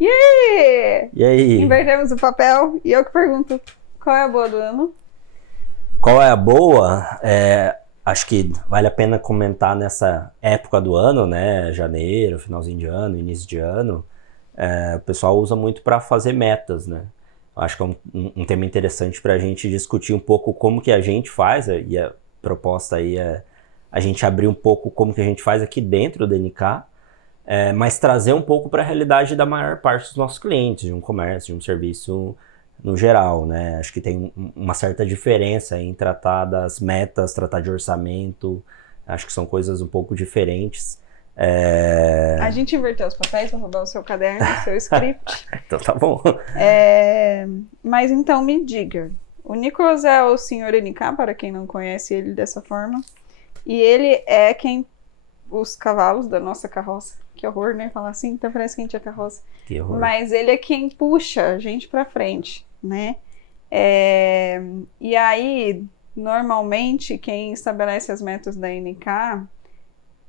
E aí? E aí? Invertemos o papel e eu que pergunto, qual é a boa do ano? Qual é a boa? Acho que vale a pena comentar nessa época do ano, né? Janeiro, finalzinho de ano, início de ano. O pessoal usa muito para fazer metas, né? Acho que é um tema interessante para a gente discutir um pouco como que a gente faz, e a proposta aí é a gente abrir um pouco como que a gente faz aqui dentro do NK, mas trazer um pouco para a realidade da maior parte dos nossos clientes, de um comércio, de um serviço no geral, né? Acho que tem uma certa diferença em tratar das metas, tratar de orçamento, acho que são coisas um pouco diferentes. A gente inverteu os papéis para roubar o seu caderno, o seu script. Então tá bom. Mas então me diga, o Nicolas é o senhor NK, para quem não conhece ele dessa forma, e ele é os cavalos da nossa carroça. Que horror, né? Falar assim, então parece que a gente é carroça. Que horror. Mas ele é quem puxa a gente pra frente, né? E aí, normalmente, quem estabelece as metas da NK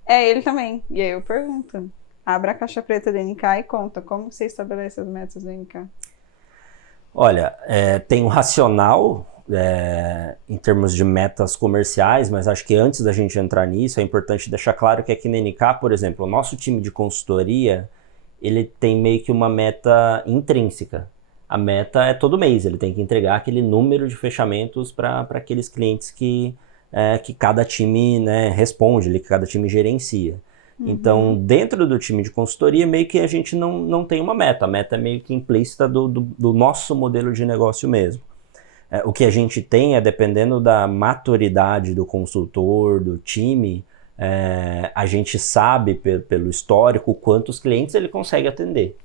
é ele também. E aí eu pergunto, abra a caixa preta da NK e conta, como você estabelece as metas da NK? Olha, tem um racional em termos de metas comerciais, mas acho que antes da gente entrar nisso, é importante deixar claro que aqui na NK, por exemplo, o nosso time de consultoria, ele tem meio que uma meta intrínseca. A meta é todo mês, ele tem que entregar aquele número de fechamentos para aqueles clientes que cada time, né, responde, que cada time gerencia. Então, dentro do time de consultoria, meio que a gente não tem uma meta. A meta é meio que implícita do nosso modelo de negócio mesmo. O que a gente tem é, dependendo da maturidade do consultor, do time, a gente sabe pelo histórico quantos clientes ele consegue atender.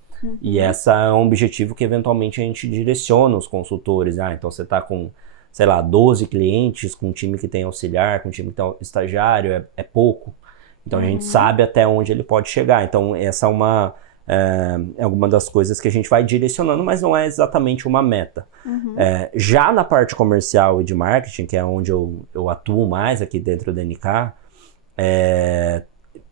E esse é um objetivo que eventualmente a gente direciona os consultores. Então você está com, sei lá, 12 clientes, com um time que tem auxiliar, com um time que tem estagiário, é pouco. Então a gente sabe até onde ele pode chegar. Então essa é alguma das coisas que a gente vai direcionando, mas não é exatamente uma meta. Já na parte comercial e de marketing, que é onde eu atuo mais aqui dentro da NK,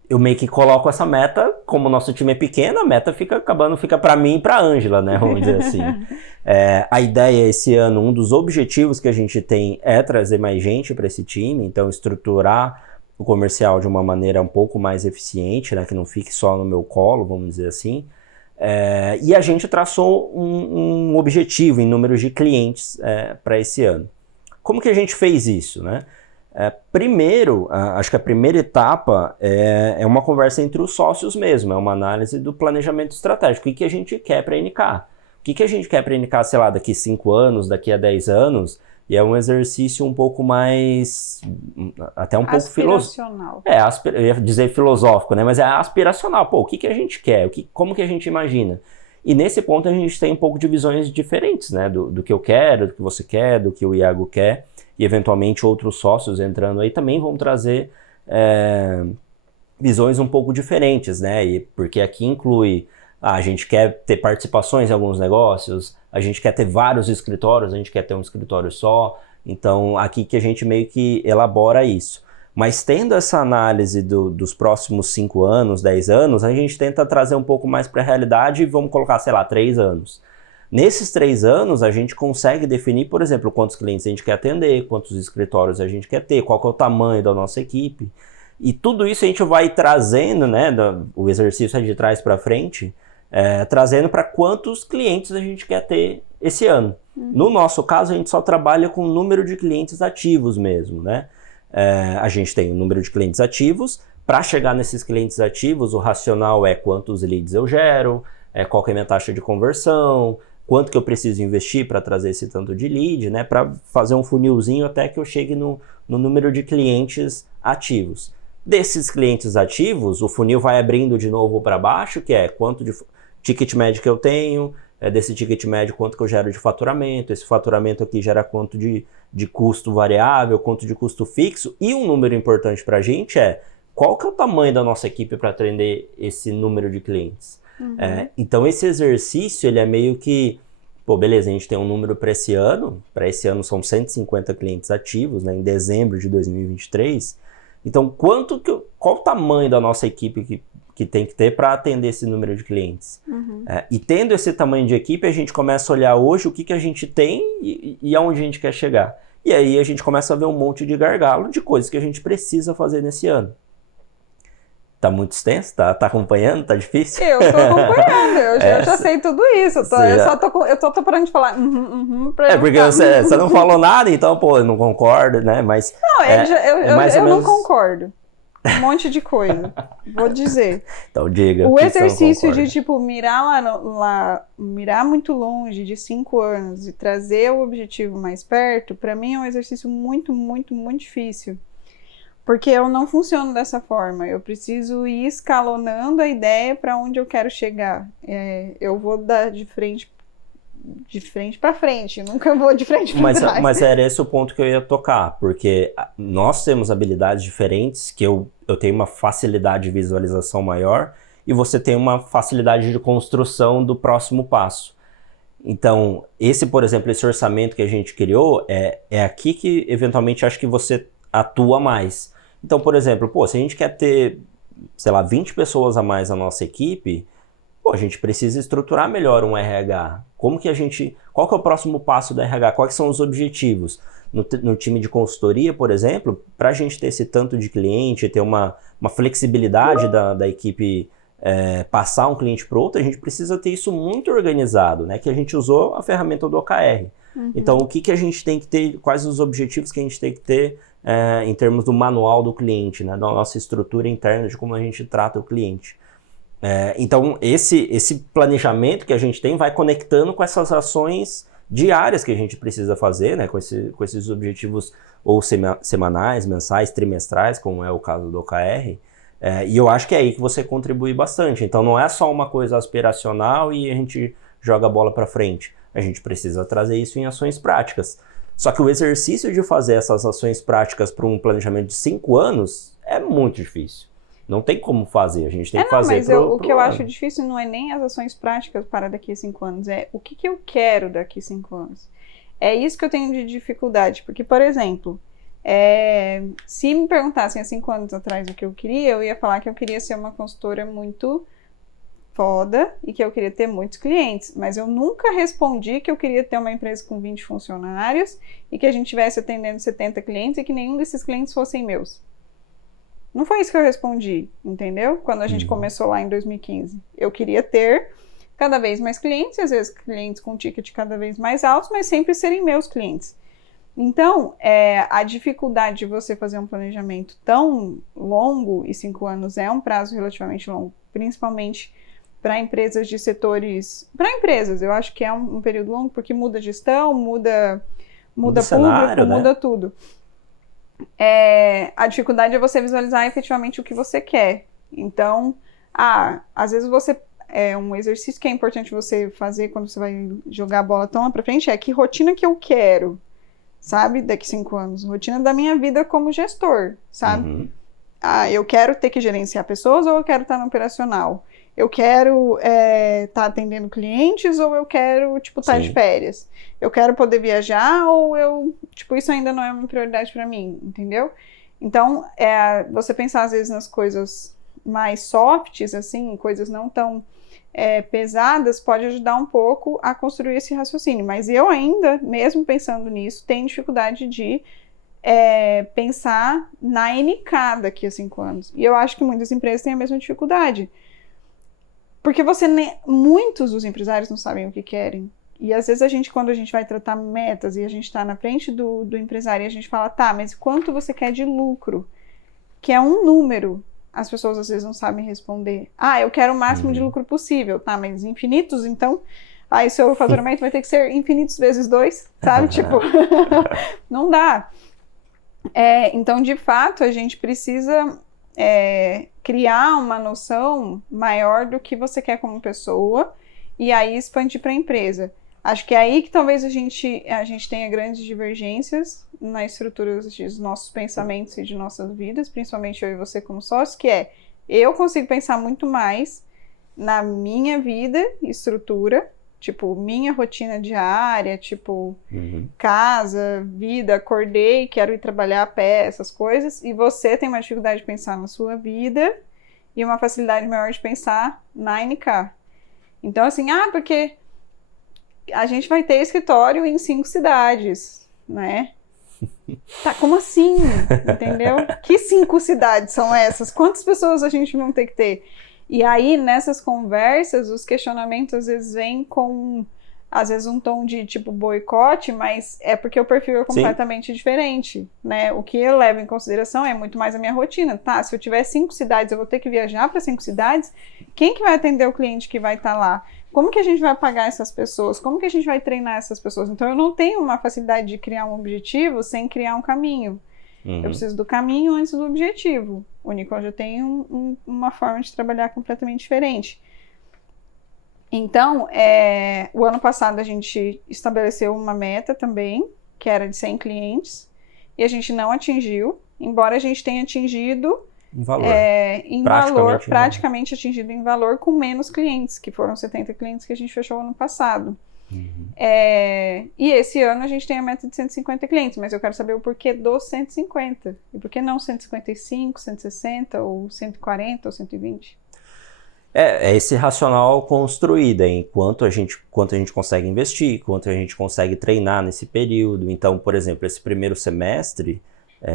eu meio que coloco essa meta, como o nosso time é pequeno, a meta fica para mim e para a Ângela, né? Vamos dizer assim. A ideia esse ano, um dos objetivos que a gente tem é trazer mais gente para esse time, então estruturar o comercial de uma maneira um pouco mais eficiente, né, que não fique só no meu colo, vamos dizer assim. E a gente traçou um objetivo em números de clientes para esse ano. Como que a gente fez isso, né? Primeiro, acho que a primeira etapa é uma conversa entre os sócios mesmo, é uma análise do planejamento estratégico. O que a gente quer para a NK? O que a gente quer para a NK, sei lá, daqui 5 anos, daqui a 10 anos? E é um exercício um pouco mais, até um pouco aspiracional. Eu ia dizer filosófico, né? Mas é aspiracional. Pô, o que a gente quer? Como que a gente imagina? E nesse ponto a gente tem um pouco de visões diferentes, né? Do que eu quero, do que você quer, do que o Iago quer. E eventualmente outros sócios entrando aí também vão trazer visões um pouco diferentes, né? Porque aqui inclui, a gente quer ter participações em alguns negócios, a gente quer ter vários escritórios, a gente quer ter um escritório só. Então, aqui que a gente meio que elabora isso. Mas tendo essa análise dos próximos 5 anos, 10 anos, a gente tenta trazer um pouco mais para a realidade e vamos colocar, sei lá, 3 anos. Nesses 3 anos, a gente consegue definir, por exemplo, quantos clientes a gente quer atender, quantos escritórios a gente quer ter, qual que é o tamanho da nossa equipe. E tudo isso a gente vai trazendo, né, o exercício é de trás para frente, trazendo para quantos clientes a gente quer ter esse ano. No nosso caso, a gente só trabalha com o número de clientes ativos mesmo, né? A gente tem o número de clientes ativos. Para chegar nesses clientes ativos, o racional é quantos leads eu gero, qual que é a minha taxa de conversão, quanto que eu preciso investir para trazer esse tanto de lead, né? Para fazer um funilzinho até que eu chegue no número de clientes ativos. Desses clientes ativos, o funil vai abrindo de novo para baixo, que é quanto de ticket médio que eu tenho, desse ticket médio quanto que eu gero de faturamento, esse faturamento aqui gera quanto de custo variável, quanto de custo fixo, e um número importante para a gente é qual que é o tamanho da nossa equipe para atender esse número de clientes. Então esse exercício ele é meio que, pô, beleza, a gente tem um número para esse ano são 150 clientes ativos, né, em dezembro de 2023, então qual o tamanho da nossa equipe que que tem que ter para atender esse número de clientes. E tendo esse tamanho de equipe, a gente começa a olhar hoje o que a gente tem e aonde a gente quer chegar. E aí a gente começa a ver um monte de gargalo de coisas que a gente precisa fazer nesse ano. Tá muito extenso? Tá acompanhando? Tá difícil? Eu tô acompanhando, eu já sei tudo isso. Eu tô parando de falar porque você não falou nada, então, pô, eu não concordo, né? Mas. Não, eu não concordo. Um monte de coisa. Vou dizer. Então, diga. O exercício de, tipo, mirar muito longe, de 5 anos, e trazer o objetivo mais perto, pra mim é um exercício muito, muito, muito difícil. Porque eu não funciono dessa forma. Eu preciso ir escalonando a ideia para onde eu quero chegar. Eu vou dar de frente para frente. Nunca vou de frente para trás. Mas era esse o ponto que eu ia tocar. Porque nós temos habilidades diferentes, que eu tenho uma facilidade de visualização maior e você tem uma facilidade de construção do próximo passo. Então, por exemplo, esse orçamento que a gente criou, é aqui que, eventualmente, acho que você atua mais. Então, por exemplo, se a gente quer ter, sei lá, 20 pessoas a mais na nossa equipe, a gente precisa estruturar melhor um RH. Qual que é o próximo passo do RH? Quais são os objetivos? No time de consultoria, por exemplo, para a gente ter esse tanto de cliente, ter uma flexibilidade da equipe passar um cliente para outro, a gente precisa ter isso muito organizado, né? Que a gente usou a ferramenta do OKR. Então, o que a gente tem que ter, quais os objetivos que a gente tem que ter em termos do manual do cliente, né, da nossa estrutura interna de como a gente trata o cliente. Então, esse planejamento que a gente tem vai conectando com essas ações diárias que a gente precisa fazer, né, com esses objetivos ou semanais, mensais, trimestrais, como é o caso do OKR. E eu acho que é aí que você contribui bastante. Então, não é só uma coisa aspiracional e a gente joga a bola para frente. A gente precisa trazer isso em ações práticas. Só que o exercício de fazer essas ações práticas para um planejamento de 5 anos é muito difícil. Não tem como fazer, a gente tem que fazer mas o que eu acho difícil não é nem as ações práticas para daqui a 5 anos, é o que eu quero daqui a 5 anos. É isso que eu tenho de dificuldade, porque, por exemplo, se me perguntassem há 5 anos atrás o que eu queria, eu ia falar que eu queria ser uma consultora muito foda e que eu queria ter muitos clientes, mas eu nunca respondi que eu queria ter uma empresa com 20 funcionários e que a gente estivesse atendendo 70 clientes e que nenhum desses clientes fossem meus. Não foi isso que eu respondi, entendeu? Quando a gente começou lá em 2015. Eu queria ter cada vez mais clientes, às vezes clientes com ticket cada vez mais altos, mas sempre serem meus clientes. Então, a dificuldade de você fazer um planejamento tão longo, e 5 anos é um prazo relativamente longo, principalmente para empresas de setores... Para empresas, eu acho que é um período longo, porque muda gestão, muda público, cenário, né? Muda tudo. A dificuldade é você visualizar efetivamente o que você quer. Então, às vezes um exercício que é importante você fazer quando você vai jogar a bola tão lá pra frente é que rotina que eu quero, sabe? Daqui 5 anos. Rotina da minha vida como gestor, sabe? Eu quero ter que gerenciar pessoas ou eu quero estar no operacional? Eu quero estar atendendo clientes ou eu quero, estar de férias? Eu quero poder viajar ou isso ainda não é uma prioridade para mim, entendeu? Então, você pensar às vezes nas coisas mais softs, assim, coisas não tão pesadas, pode ajudar um pouco a construir esse raciocínio. Mas eu ainda, mesmo pensando nisso, tenho dificuldade de pensar na NK daqui a 5 anos. E eu acho que muitas empresas têm a mesma dificuldade. Porque muitos dos empresários não sabem o que querem. E às vezes quando a gente vai tratar metas e a gente está na frente do empresário e a gente fala, tá, mas quanto você quer de lucro? Que é um número. As pessoas às vezes não sabem responder. Eu quero o máximo de lucro possível. Tá, mas infinitos, então... seu faturamento vai ter que ser infinitos vezes 2, sabe? Não dá. Então, de fato, a gente precisa... criar uma noção maior do que você quer como pessoa e aí expandir para a empresa. Acho que é aí que talvez a gente tenha grandes divergências na estrutura dos nossos pensamentos e de nossas vidas, principalmente eu e você como sócio, que eu consigo pensar muito mais na minha vida e estrutura, minha rotina diária, casa, vida, acordei, quero ir trabalhar a pé, essas coisas, e você tem uma dificuldade de pensar na sua vida e uma facilidade maior de pensar na NK. Então, assim, porque a gente vai ter escritório em 5 cidades, né? Tá, como assim? Entendeu? Que 5 cidades são essas? Quantas pessoas a gente vai ter que ter? E aí, nessas conversas, os questionamentos às vezes vêm com, às vezes, um tom de tipo boicote, mas é porque o perfil é completamente diferente, né? O que eu levo em consideração é muito mais a minha rotina. Tá, se eu tiver 5 cidades, eu vou ter que viajar para 5 cidades, quem que vai atender o cliente que vai estar lá? Como que a gente vai pagar essas pessoas? Como que a gente vai treinar essas pessoas? Então, eu não tenho uma facilidade de criar um objetivo sem criar um caminho. Eu preciso do caminho antes do objetivo. O Nicole já tem uma forma de trabalhar completamente diferente. Então, o ano passado a gente estabeleceu uma meta também, que era de 100 clientes, e a gente não atingiu, embora a gente tenha atingido em valor. Praticamente atingido em valor com menos clientes, que foram 70 clientes que a gente fechou ano passado. E esse ano a gente tem a meta de 150 clientes, mas eu quero saber o porquê dos 150. E por que não 155, 160, ou 140, ou 120? É esse racional construído, em quanto a gente consegue investir, quanto a gente consegue treinar nesse período. Então, por exemplo, esse primeiro semestre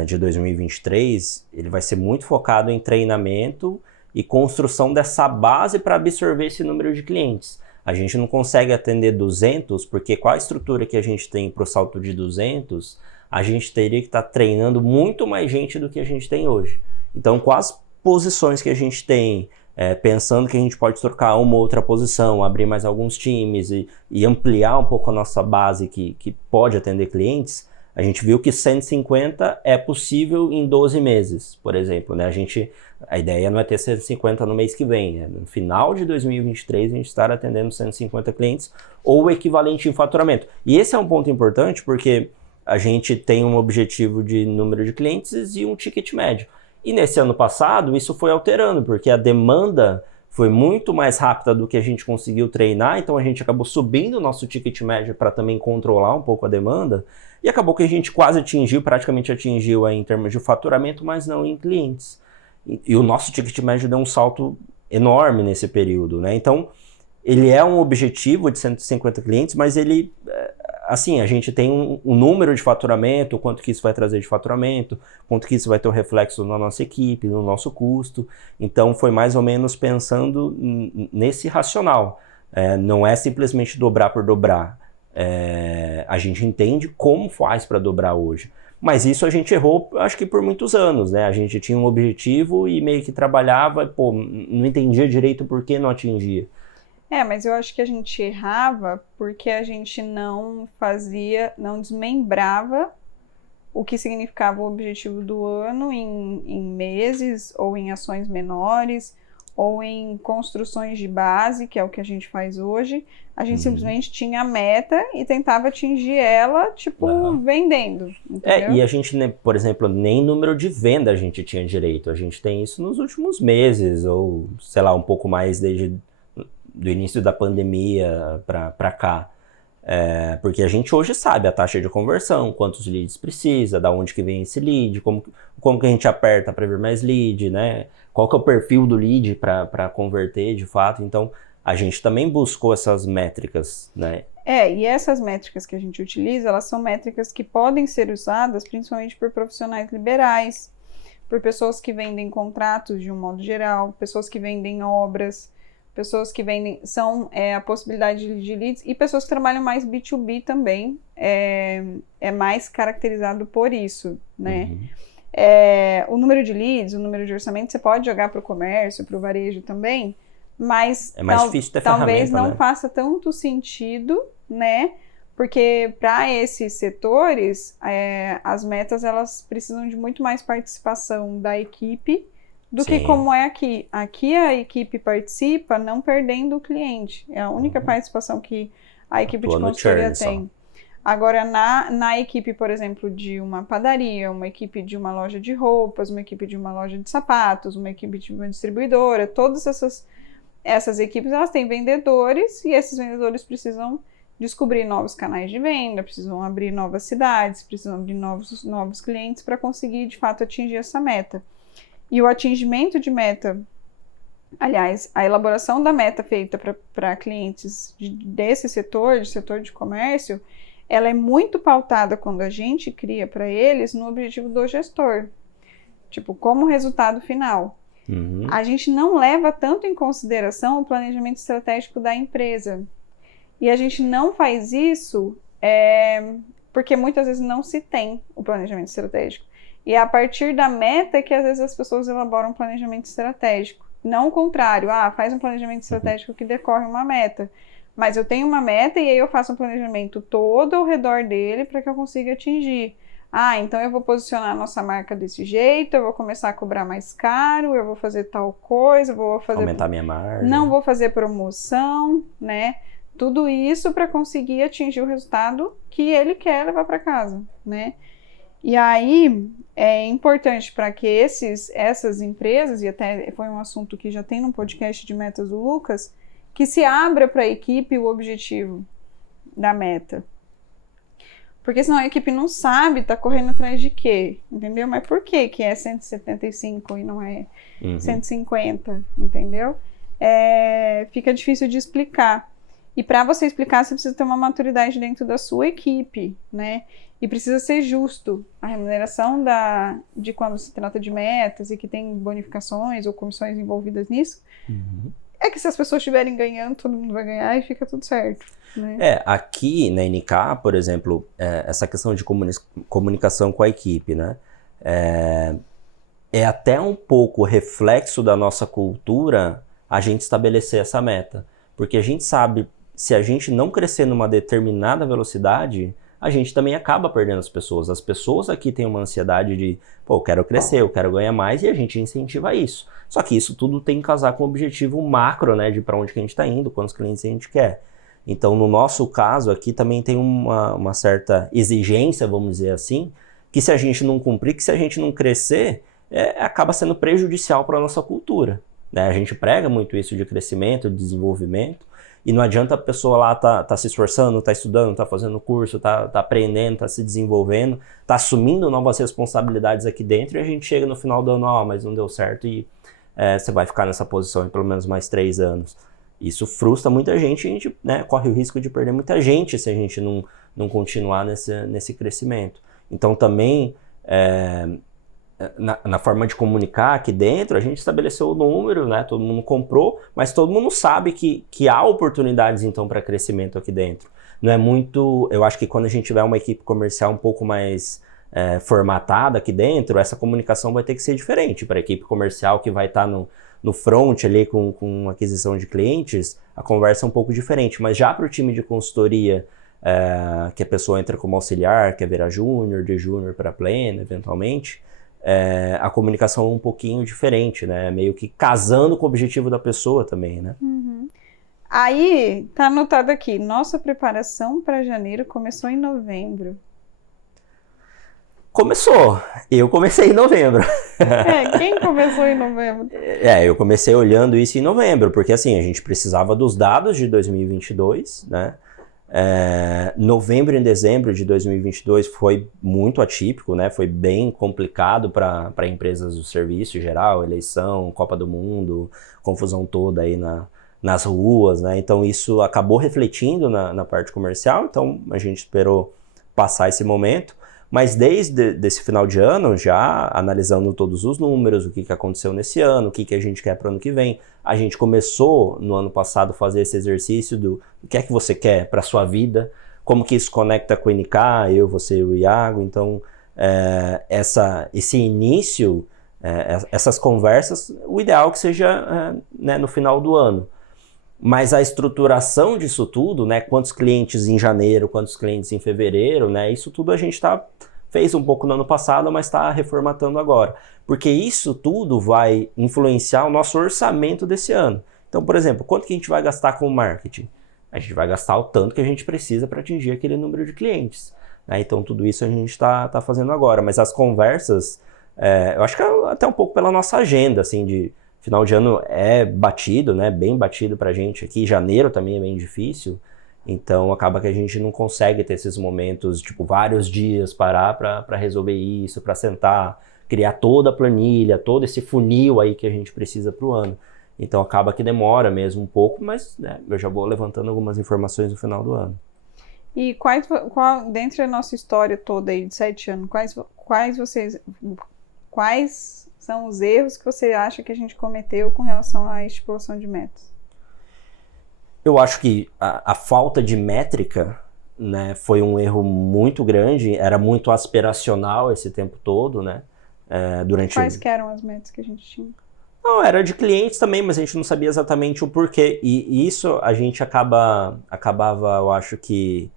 de 2023, ele vai ser muito focado em treinamento e construção dessa base para absorver esse número de clientes. A gente não consegue atender 200, porque com a estrutura que a gente tem para o salto de 200, a gente teria que estar treinando muito mais gente do que a gente tem hoje. Então, com as posições que a gente tem, pensando que a gente pode trocar uma ou outra posição, abrir mais alguns times e ampliar um pouco a nossa base que pode atender clientes, a gente viu que 150 é possível em 12 meses, por exemplo, né? A ideia não é ter 150 no mês que vem, no final de 2023 a gente estar atendendo 150 clientes ou o equivalente em faturamento. E esse é um ponto importante porque a gente tem um objetivo de número de clientes e um ticket médio. E nesse ano passado isso foi alterando, porque a demanda foi muito mais rápida do que a gente conseguiu treinar, então a gente acabou subindo o nosso ticket médio para também controlar um pouco a demanda, e acabou que a gente praticamente atingiu em termos de faturamento, mas não em clientes. E o nosso ticket médio deu um salto enorme nesse período, né? Então, ele é um objetivo de 150 clientes, mas ele, assim, a gente tem um número de faturamento, quanto que isso vai trazer de faturamento, quanto que isso vai ter um reflexo na nossa equipe, no nosso custo. Então, foi mais ou menos pensando nesse racional. Não é simplesmente dobrar por dobrar. A gente entende como faz para dobrar hoje. Mas isso a gente errou, acho que por muitos anos, né? A gente tinha um objetivo e meio que trabalhava, não entendia direito por que não atingia. Mas eu acho que a gente errava porque a gente não desmembrava o que significava o objetivo do ano em meses, ou em ações menores, ou em construções de base, que é o que a gente faz hoje. A gente simplesmente tinha a meta e tentava atingir ela, vendendo. Entendeu? E a gente, por exemplo, nem número de venda a gente tinha direito. A gente tem isso nos últimos meses, ou, sei lá, um pouco mais desde do início da pandemia para cá. Porque a gente hoje sabe a taxa de conversão, quantos leads precisa, da onde que vem esse lead, como que a gente aperta para vir mais lead, né? Qual que é o perfil do lead para converter de fato. Então, a gente também buscou essas métricas, né? E essas métricas que a gente utiliza, elas são métricas que podem ser usadas principalmente por profissionais liberais, por pessoas que vendem contratos de um modo geral, pessoas que vendem obras, pessoas que vendem, são a possibilidade de leads, e pessoas que trabalham mais B2B também, é mais caracterizado por isso, né? O número de leads, o número de orçamento, você pode jogar para o comércio, para o varejo também, mas é mais difícil ter talvez não né? faça tanto sentido, né? Porque para esses setores, as metas elas precisam de muito mais participação da equipe do que como é aqui. Aqui a equipe participa não perdendo o cliente. É a única participação que a equipe de consultoria tem. Agora, na equipe, por exemplo, de uma padaria, uma equipe de uma loja de roupas, uma equipe de uma loja de sapatos, uma equipe de uma distribuidora, todas essas equipes, elas têm vendedores, e esses vendedores precisam descobrir novos canais de venda, precisam abrir novas cidades, precisam abrir novos clientes para conseguir, de fato, atingir essa meta. E o atingimento de meta Aliás, a elaboração da meta feita para clientes desse setor, de setor de comércio, ela é muito pautada quando a gente cria para eles no objetivo do gestor. Tipo, como resultado final. Uhum. A gente não leva tanto em consideração o planejamento estratégico da empresa. E a gente não faz isso porque muitas vezes não se tem o planejamento estratégico. E é a partir da meta que às vezes as pessoas elaboram um planejamento estratégico. Não o contrário, faz um planejamento estratégico que decorre uma meta. Mas eu tenho uma meta e aí eu faço um planejamento todo ao redor dele para que eu consiga atingir. Então eu vou posicionar a nossa marca desse jeito, eu vou começar a cobrar mais caro, eu vou fazer tal coisa, vou fazer... Aumentar minha margem. Não vou fazer promoção, né? Tudo isso para conseguir atingir o resultado que ele quer levar para casa, né? E aí é importante para que essas empresas, e até foi um assunto que já tem no podcast de metas do Lucas, que se abra para a equipe o objetivo da meta. Porque senão a equipe não sabe, tá correndo atrás de quê, entendeu? Mas por que é 175 e não é 150, entendeu? Fica difícil de explicar. E para você explicar, você precisa ter uma maturidade dentro da sua equipe, né? E precisa ser justo. A remuneração de quando se trata de metas e que tem bonificações ou comissões envolvidas nisso, é que se as pessoas estiverem ganhando, todo mundo vai ganhar e fica tudo certo, né? Aqui na NK, por exemplo, essa questão de comunicação com a equipe, né? É até um pouco reflexo da nossa cultura a gente estabelecer essa meta. Porque a gente sabe, se a gente não crescer numa determinada velocidade, a gente também acaba perdendo as pessoas. As pessoas aqui têm uma ansiedade de, eu quero crescer, eu quero ganhar mais, e a gente incentiva isso. Só que isso tudo tem que casar com o objetivo macro, né, de para onde que a gente está indo, quantos clientes a gente quer. Então, no nosso caso aqui também tem uma certa exigência, vamos dizer assim, que se a gente não cumprir, que se a gente não crescer, acaba sendo prejudicial para a nossa cultura, né? A gente prega muito isso de crescimento, de desenvolvimento, e não adianta a pessoa lá tá se esforçando, tá estudando, tá fazendo curso, tá aprendendo, tá se desenvolvendo, tá assumindo novas responsabilidades aqui dentro, e a gente chega no final do ano, mas não deu certo, e você vai ficar nessa posição em pelo menos mais 3 anos. Isso frustra muita gente, e a gente, né, corre o risco de perder muita gente se a gente não continuar nesse crescimento. Então também, na forma de comunicar aqui dentro, a gente estabeleceu o número, né? Todo mundo comprou, mas todo mundo sabe que há oportunidades então para crescimento aqui dentro. Não é muito... Eu acho que quando a gente tiver uma equipe comercial um pouco mais formatada aqui dentro, essa comunicação vai ter que ser diferente. Para a equipe comercial que vai estar no front ali com aquisição de clientes, a conversa é um pouco diferente. Mas já para o time de consultoria, que a pessoa entra como auxiliar, quer virar júnior, de júnior para pleno, eventualmente, a comunicação é um pouquinho diferente, né? Meio que casando com o objetivo da pessoa também, né? Aí, tá anotado aqui, nossa preparação para janeiro começou em novembro. Começou. Eu comecei em novembro. Quem começou em novembro? Eu comecei olhando isso em novembro, porque assim, a gente precisava dos dados de 2022, né? Novembro e dezembro de 2022 foi muito atípico, né? Foi bem complicado para empresas do serviço em geral, eleição, Copa do Mundo, confusão toda aí nas ruas, né? Então isso acabou refletindo na parte comercial, então a gente esperou passar esse momento. Mas desde esse final de ano, já analisando todos os números, o que aconteceu nesse ano, o que a gente quer para o ano que vem, a gente começou no ano passado a fazer esse exercício do que é que você quer para a sua vida, como que isso conecta com o NK, eu, você e o Iago. Então, esse início, essas conversas, o ideal é que seja né, no final do ano. Mas a estruturação disso tudo, né, quantos clientes em janeiro, quantos clientes em fevereiro, né, isso tudo a gente fez um pouco no ano passado, mas está reformatando agora. Porque isso tudo vai influenciar o nosso orçamento desse ano. Então, por exemplo, quanto que a gente vai gastar com o marketing? A gente vai gastar o tanto que a gente precisa para atingir aquele número de clientes, né? Então, tudo isso a gente está fazendo agora. Mas as conversas, eu acho que é até um pouco pela nossa agenda, assim, de... Final de ano é batido, né? Bem batido pra gente aqui. Janeiro também é bem difícil. Então acaba que a gente não consegue ter esses momentos, tipo, vários dias parar para resolver isso, para sentar, criar toda a planilha, todo esse funil aí que a gente precisa pro ano. Então acaba que demora mesmo um pouco, mas né, eu já vou levantando algumas informações no final do ano. E dentro da nossa história toda aí de 7 anos, quais são os erros que você acha que a gente cometeu com relação à estipulação de metas? Eu acho que a falta de métrica, né, foi um erro muito grande, era muito aspiracional esse tempo todo, né? Quais que eram as metas que a gente tinha? Não, era de clientes também, mas a gente não sabia exatamente o porquê. E isso a gente acabava, eu acho que,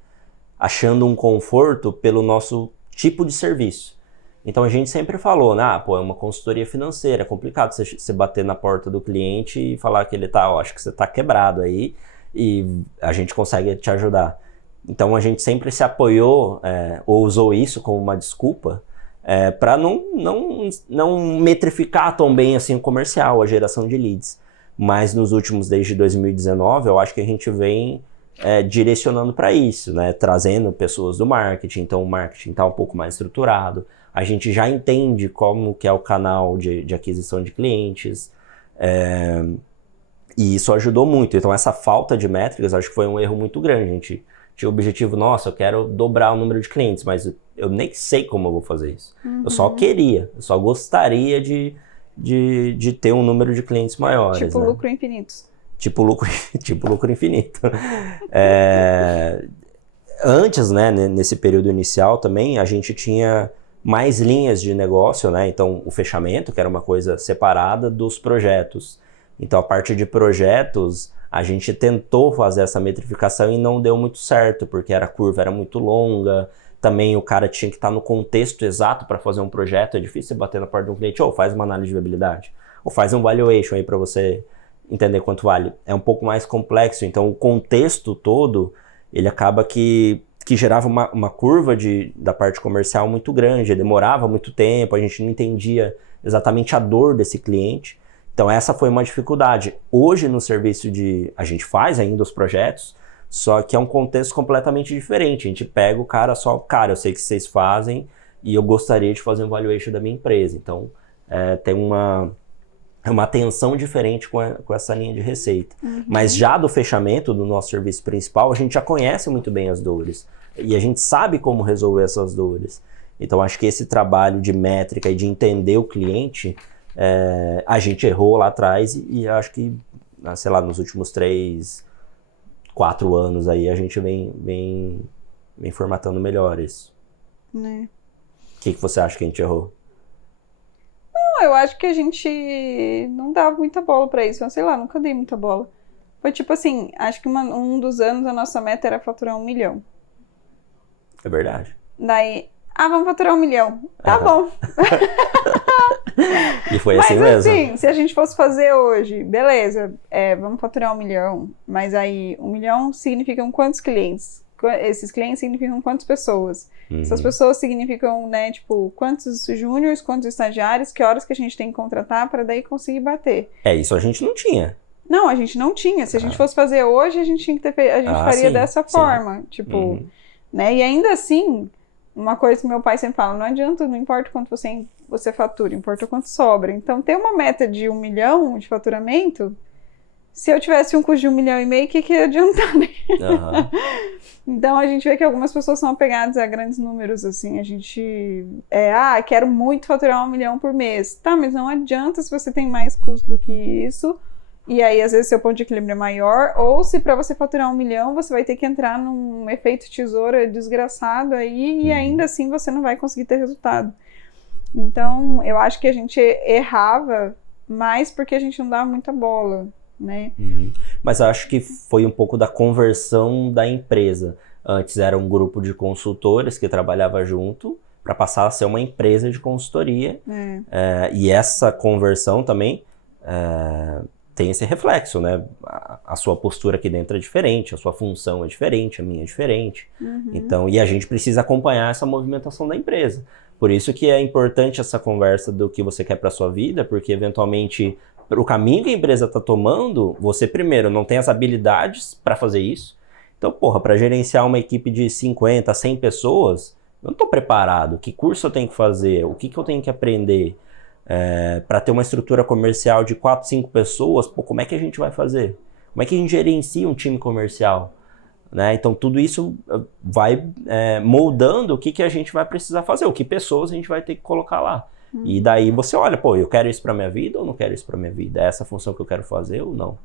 achando um conforto pelo nosso tipo de serviço. Então a gente sempre falou, é uma consultoria financeira, é complicado você bater na porta do cliente e falar que ele acho que você tá quebrado aí e a gente consegue te ajudar. Então a gente sempre se apoiou ou usou isso como uma desculpa para não metrificar tão bem assim o comercial, a geração de leads. Mas nos últimos, desde 2019, eu acho que a gente vem direcionando para isso, né? Trazendo pessoas do marketing, então o marketing está um pouco mais estruturado, a gente já entende como que é o canal de aquisição de clientes, e isso ajudou muito. Então essa falta de métricas, acho que foi um erro muito grande. A gente tinha o objetivo, eu quero dobrar o número de clientes, mas eu nem sei como eu vou fazer isso. Uhum. Eu só gostaria de ter um número de clientes maiores. Tipo, né? lucro infinito. Tipo lucro infinito. Antes, né, nesse período inicial também, a gente tinha mais linhas de negócio, né? Então, o fechamento, que era uma coisa separada dos projetos. Então, a parte de projetos, a gente tentou fazer essa metrificação e não deu muito certo, porque a curva era muito longa. Também o cara tinha que estar no contexto exato para fazer um projeto. É difícil você bater na porta de um cliente, faz uma análise de viabilidade, ou faz um valuation aí para você entender quanto vale. É um pouco mais complexo, então o contexto todo, ele acaba que gerava uma curva da parte comercial muito grande, demorava muito tempo, a gente não entendia exatamente a dor desse cliente. Então essa foi uma dificuldade. Hoje no serviço a gente faz ainda os projetos, só que é um contexto completamente diferente. A gente pega o cara eu sei que vocês fazem e eu gostaria de fazer um valuation da minha empresa. Então tem uma atenção diferente com essa linha de receita. Uhum. Mas já do fechamento do nosso serviço principal, a gente já conhece muito bem as dores. E a gente sabe como resolver essas dores. Então, acho que esse trabalho de métrica e de entender o cliente, a gente errou lá atrás e acho que, sei lá, nos últimos 3, 4 anos aí, a gente vem formatando melhor isso. Né? O que você acha que a gente errou? Eu acho que a gente não dava muita bola pra isso. Eu sei lá, nunca dei muita bola. Foi tipo assim, acho que um dos anos a nossa meta era faturar 1 milhão. É verdade. Daí, vamos faturar 1 milhão. Tá bom. E foi assim mesmo. Mas assim, se a gente fosse fazer hoje, beleza, vamos faturar 1 milhão. Mas aí, 1 milhão significam quantos clientes? Esses clientes significam quantas pessoas? Uhum. Essas pessoas significam, né, tipo, quantos júniores, quantos estagiários, que horas que a gente tem que contratar para daí conseguir bater. Isso a gente não tinha. Não, a gente não tinha. Se a gente fosse fazer hoje, a gente tinha que ter feito, a gente faria sim, dessa forma. Tipo, né? E ainda assim, uma coisa que meu pai sempre fala, não adianta, não importa quanto você fatura, importa quanto sobra. Então, ter uma meta de 1 milhão de faturamento, se eu tivesse um custo de 1,5 milhão, o que ia adiantar, né? Uhum. Então, a gente vê que algumas pessoas são apegadas a grandes números, assim. A gente, quero muito faturar 1 milhão por mês. Tá, mas não adianta se você tem mais custo do que isso. E aí, às vezes, seu ponto de equilíbrio é maior. Ou se para você faturar 1 milhão, você vai ter que entrar num efeito tesoura desgraçado aí. E ainda assim, você não vai conseguir ter resultado. Então, eu acho que a gente errava mais porque a gente não dava muita bola, né? Mas eu acho que foi um pouco da conversão da empresa. Antes era um grupo de consultores que trabalhava junto para passar a ser uma empresa de consultoria. E essa conversão também tem esse reflexo, né? A sua postura aqui dentro é diferente, a sua função é diferente, a minha é diferente. Então, e a gente precisa acompanhar essa movimentação da empresa. Por isso que é importante essa conversa do que você quer para sua vida, porque eventualmente o caminho que a empresa está tomando, você primeiro não tem as habilidades para fazer isso. Então, para gerenciar uma equipe de 50, 100 pessoas, eu não estou preparado. Que curso eu tenho que fazer? O que eu tenho que aprender? Para ter uma estrutura comercial de 4, 5 pessoas, pô, como é que a gente vai fazer? Como é que a gente gerencia um time comercial? Né? Então, tudo isso vai moldando o que a gente vai precisar fazer, o que pessoas a gente vai ter que colocar lá. E daí você olha, pô, eu quero isso para minha vida ou não quero isso para minha vida? É essa a função que eu quero fazer ou não?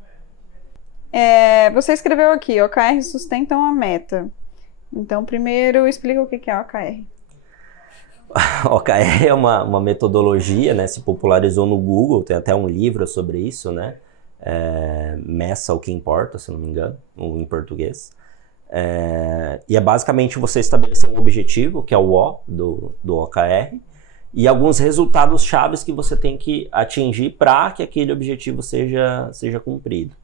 Você escreveu aqui, OKR sustentam a meta. Então, primeiro, explica o que é OKR. OKR é uma metodologia, né? Se popularizou no Google, tem até um livro sobre isso, né? Meça o que importa, se não me engano, em português. E é basicamente você estabelecer um objetivo, que é o O do OKR, e alguns resultados chaves que você tem que atingir para que aquele objetivo seja cumprido.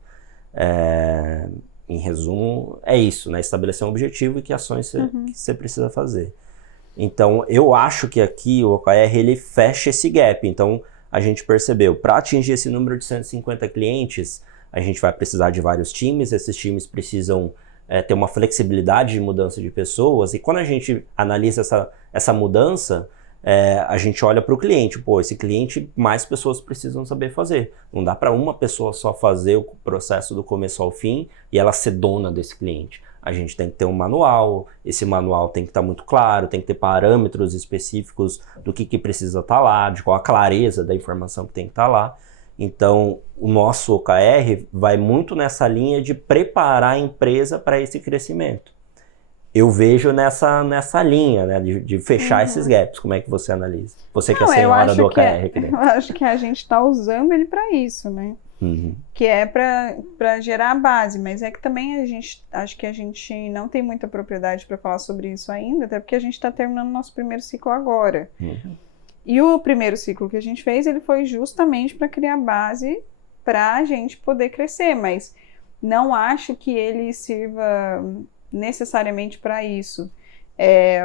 Em resumo, é isso, né? Estabelecer um objetivo e que ações que você precisa fazer. Então, eu acho que aqui o OKR ele fecha esse gap. Então, a gente percebeu, para atingir esse número de 150 clientes, a gente vai precisar de vários times, esses times precisam ter uma flexibilidade de mudança de pessoas, e quando a gente analisa essa mudança, a gente olha para o cliente, pô, esse cliente mais pessoas precisam saber fazer. Não dá para uma pessoa só fazer o processo do começo ao fim e ela ser dona desse cliente. A gente tem que ter um manual, esse manual tem que estar muito claro, tem que ter parâmetros específicos do que precisa estar lá, de qual a clareza da informação que tem que estar lá. Então, o nosso OKR vai muito nessa linha de preparar a empresa para esse crescimento. Eu vejo nessa linha, né, de fechar esses gaps. Como é que você analisa? Você que é a senhora do OKR. Eu acho que a gente está usando ele para isso, né? Que é para gerar a base, mas é que também acho que a gente não tem muita propriedade para falar sobre isso ainda, até porque a gente está terminando o nosso primeiro ciclo agora. E o primeiro ciclo que a gente fez, ele foi justamente para criar base para a gente poder crescer, mas não acho que ele sirva necessariamente para isso.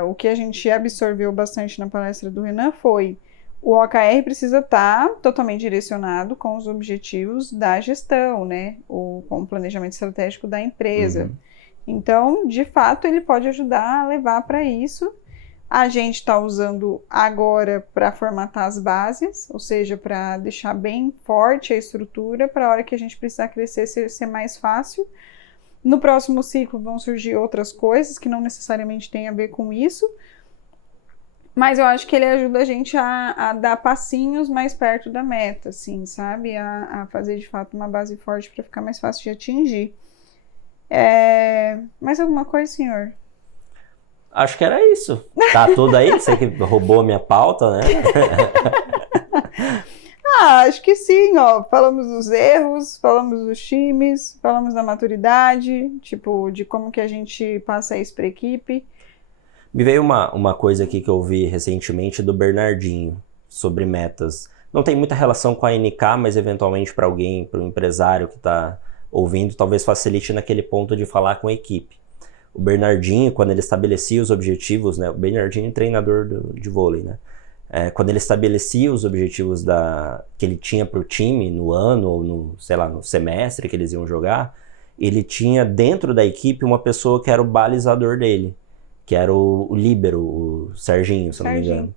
O que a gente absorveu bastante na palestra do Renan foi: o OKR precisa estar totalmente direcionado com os objetivos da gestão, né? Com o planejamento estratégico da empresa. Então, de fato, ele pode ajudar a levar para isso. A gente está usando agora para formatar as bases, ou seja, para deixar bem forte a estrutura, para a hora que a gente precisar crescer ser mais fácil. No próximo ciclo vão surgir outras coisas que não necessariamente têm a ver com isso, mas eu acho que ele ajuda a gente a dar passinhos mais perto da meta, assim, sabe? A fazer, de fato, uma base forte para ficar mais fácil de atingir. Mais alguma coisa, senhor? Acho que era isso. Tá tudo aí? Você que roubou a minha pauta, né? Acho que sim, ó. Falamos dos erros, falamos dos times, falamos da maturidade, tipo, de como que a gente passa isso para a equipe. Me veio uma coisa aqui que eu vi recentemente do Bernardinho, sobre metas. Não tem muita relação com a NK, mas eventualmente para alguém, para um empresário que está ouvindo, talvez facilite naquele ponto de falar com a equipe. O Bernardinho, quando ele estabelecia os objetivos, né? O Bernardinho é treinador de vôlei, né? Quando ele estabelecia os objetivos que ele tinha para o time no ano ou no semestre que eles iam jogar, ele tinha dentro da equipe uma pessoa que era o balizador dele, que era o líbero, o Serginho, se eu não me engano.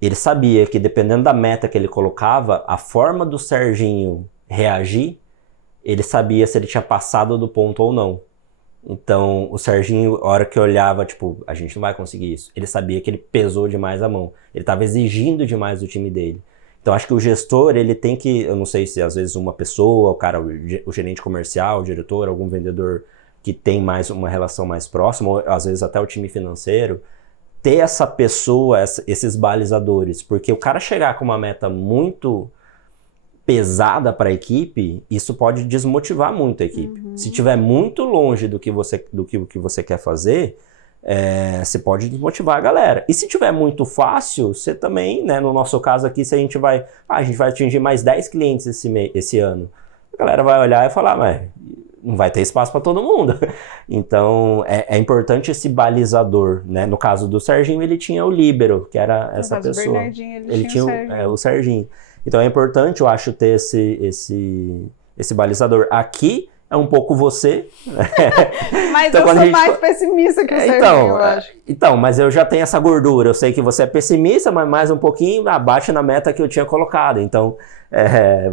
Ele sabia que dependendo da meta que ele colocava, a forma do Serginho reagir, ele sabia se ele tinha passado do ponto ou não. Então, o Serginho, a hora que olhava, tipo, a gente não vai conseguir isso. Ele sabia que ele pesou demais a mão. Ele estava exigindo demais do time dele. Então, acho que o gestor, ele tem que, eu não sei se às vezes uma pessoa, o gerente comercial, o diretor, algum vendedor que tem mais uma relação mais próxima, ou às vezes até o time financeiro, ter essa pessoa, esses balizadores. Porque o cara chegar com uma meta muito pesada para a equipe, isso pode desmotivar muito a equipe. Se estiver muito longe do que você quer fazer, você pode desmotivar a galera. E se tiver muito fácil, você também, né, no nosso caso aqui, se a gente vai atingir mais 10 clientes esse ano, a galera vai olhar e falar, mas não vai ter espaço para todo mundo. Então, é importante esse balizador, né? No caso do Serginho, ele tinha o líbero, que era essa pessoa. Do Bernardinho, ele tinha o Serginho. Então é importante, eu acho, ter esse balizador. Aqui, é um pouco você. Mas Então, eu quando a sou gente mais pessimista que o Serginho, eu acho. Então, mas eu já tenho essa gordura. Eu sei que você é pessimista, mas mais um pouquinho abaixo na meta que eu tinha colocado. Então,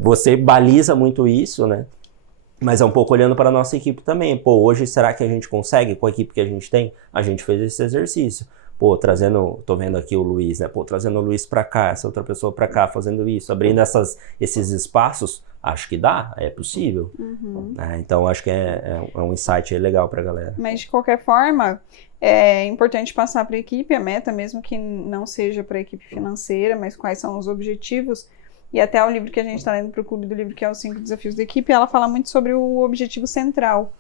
você baliza muito isso, né? Mas é um pouco olhando para a nossa equipe também. Pô, hoje será que a gente consegue com a equipe que a gente tem? A gente fez esse exercício. Pô, tô vendo aqui o Luiz, né? Pô, trazendo o Luiz para cá, essa outra pessoa para cá, fazendo isso, abrindo esses espaços, acho que dá, é possível. Então, acho que é um insight aí legal para a galera. Mas, de qualquer forma, é importante passar para a equipe a meta, mesmo que não seja para a equipe financeira, mas quais são os objetivos. E até o livro que a gente está lendo para o Clube do Livro, que é os 5 Desafios da Equipe, ela fala muito sobre o objetivo central.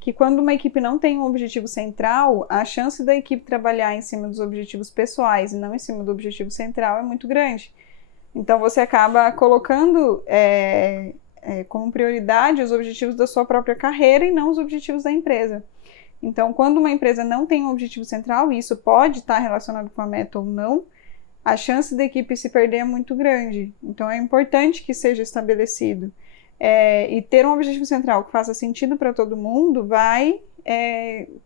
Que quando uma equipe não tem um objetivo central, a chance da equipe trabalhar em cima dos objetivos pessoais e não em cima do objetivo central é muito grande. Então, você acaba colocando como prioridade os objetivos da sua própria carreira e não os objetivos da empresa. Então, quando uma empresa não tem um objetivo central, e isso pode estar relacionado com a meta ou não, a chance da equipe se perder é muito grande. Então, é importante que seja estabelecido. E ter um objetivo central que faça sentido para todo mundo vai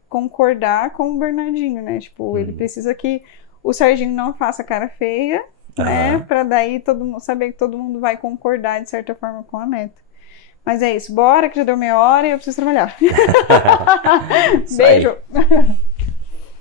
concordar com o Bernardinho, né? Tipo, ele precisa que o Serginho não faça cara feia, né? Para daí todo mundo saber que todo mundo vai concordar de certa forma com a meta. Mas é isso, bora que já deu meia hora e eu preciso trabalhar. Beijo!